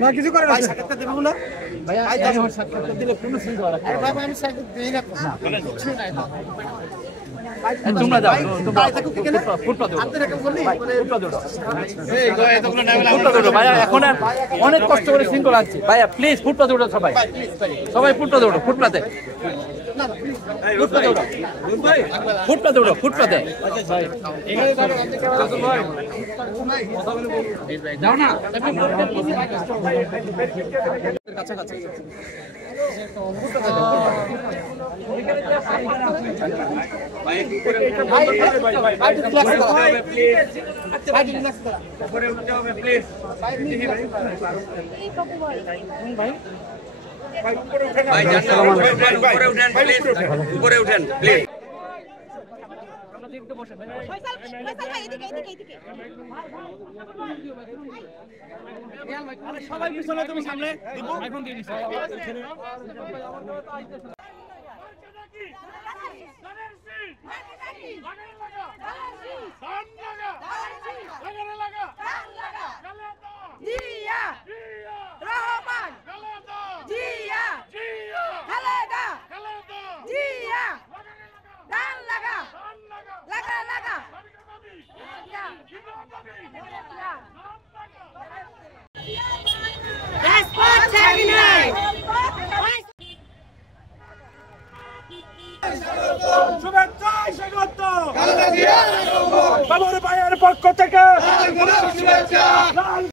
না কিছু করে ভাই সাক্ষাৎকার দেব না ভাই আমার সাক্ষাৎকার দিলে কোনো চিন্তা করা আরে বাবা আমি সাক্ষাৎ দেই না তোমরা যাও তোমরা ফুটপাত দাও ফুটপাত দাও এই এতগুলো না ফুটপাত দাও ভাই এখন অনেক কষ্ট করে সিঙ্গল আনছি ভাই প্লিজ ফুটপাত দাও সবাই সবাই ফুটপাত দাও ফুটপাতে ফুটপাতে উঠো ফুটপাতে যাও না কাছাকাছি উপরে উঠেন প্লিজ সবাই পিছনে তুমি সামনে এখন দিয়ে দিচ্ছি বাবুর ভাইয়ের পক্ষ থেকে লাল